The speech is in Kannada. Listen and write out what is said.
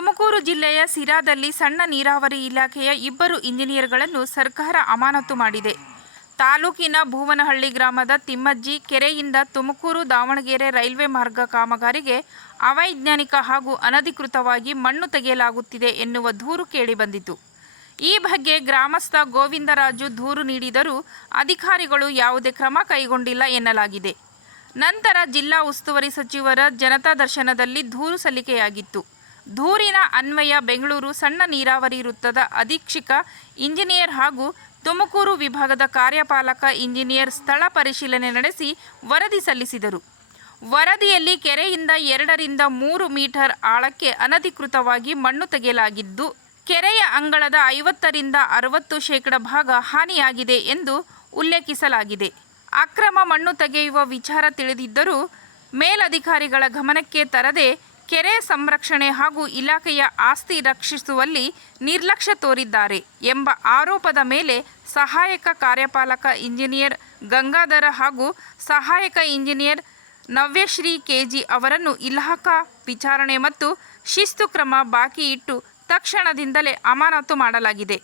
ತುಮಕೂರು ಜಿಲ್ಲೆಯ ಸಿರಾದಲ್ಲಿ ಸಣ್ಣ ನೀರಾವರಿ ಇಲಾಖೆಯ ಇಬ್ಬರು ಇಂಜಿನಿಯರ್ಗಳನ್ನು ಸರ್ಕಾರ ಅಮಾನತು ಮಾಡಿದೆ. ತಾಲೂಕಿನ ಭೂವನಹಳ್ಳಿ ಗ್ರಾಮದ ತಿಮ್ಮಜ್ಜಿ ಕೆರೆಯಿಂದ ತುಮಕೂರು ದಾವಣಗೆರೆ ರೈಲ್ವೆ ಮಾರ್ಗ ಕಾಮಗಾರಿಗೆ ಅವೈಜ್ಞಾನಿಕ ಹಾಗೂ ಅನಧಿಕೃತವಾಗಿ ಮಣ್ಣು ತೆಗೆಯಲಾಗುತ್ತಿದೆ ಎನ್ನುವ ದೂರು ಕೇಳಿಬಂದಿತು. ಈ ಬಗ್ಗೆ ಗ್ರಾಮಸ್ಥ ಗೋವಿಂದರಾಜು ದೂರು ನೀಡಿದರೂ ಅಧಿಕಾರಿಗಳು ಯಾವುದೇ ಕ್ರಮ ಕೈಗೊಂಡಿಲ್ಲ ಎನ್ನಲಾಗಿದೆ. ನಂತರ ಜಿಲ್ಲಾ ಉಸ್ತುವಾರಿ ಸಚಿವರ ಜನತಾ ದರ್ಶನದಲ್ಲಿ ದೂರು ಸಲ್ಲಿಕೆಯಾಗಿತ್ತು. ದೂರಿನ ಅನ್ವಯ ಬೆಂಗಳೂರು ಸಣ್ಣ ನೀರಾವರಿ ವೃತ್ತದ ಅಧೀಕ್ಷಕ ಇಂಜಿನಿಯರ್ ಹಾಗೂ ತುಮಕೂರು ವಿಭಾಗದ ಕಾರ್ಯಪಾಲಕ ಇಂಜಿನಿಯರ್ ಸ್ಥಳ ಪರಿಶೀಲನೆ ನಡೆಸಿ ವರದಿ ಸಲ್ಲಿಸಿದರು. ವರದಿಯಲ್ಲಿ ಕೆರೆಯಿಂದ 2 ರಿಂದ 3 ಮೀಟರ್ ಆಳಕ್ಕೆ ಅನಧಿಕೃತವಾಗಿ ಮಣ್ಣು ತೆಗೆಯಲಾಗಿದ್ದು, ಕೆರೆಯ ಅಂಗಳದ 50 ರಿಂದ 60% ಭಾಗ ಹಾನಿಯಾಗಿದೆ ಎಂದು ಉಲ್ಲೇಖಿಸಲಾಗಿದೆ. ಅಕ್ರಮ ಮಣ್ಣು ತೆಗೆಯುವ ವಿಚಾರ ತಿಳಿದಿದ್ದರೂ ಮೇಲಧಿಕಾರಿಗಳ ಗಮನಕ್ಕೆ ತರದೆ ಕೆರೆ ಸಂರಕ್ಷಣೆ ಹಾಗೂ ಇಲಾಖೆಯ ಆಸ್ತಿ ರಕ್ಷಿಸುವಲ್ಲಿ ನಿರ್ಲಕ್ಷ್ಯ ತೋರಿದ್ದಾರೆ ಎಂಬ ಆರೋಪದ ಮೇಲೆ ಸಹಾಯಕ ಕಾರ್ಯಪಾಲಕ ಇಂಜಿನಿಯರ್ ಗಂಗಾಧರ ಹಾಗೂ ಸಹಾಯಕ ಇಂಜಿನಿಯರ್ ನವ್ಯಶ್ರೀ ಕೆಜಿ ಅವರನ್ನು ಇಲಾಖಾ ವಿಚಾರಣೆ ಮತ್ತು ಶಿಸ್ತು ಕ್ರಮ ಬಾಕಿ ಇಟ್ಟು ತಕ್ಷಣದಿಂದಲೇ ಅಮಾನತು ಮಾಡಲಾಗಿದೆ.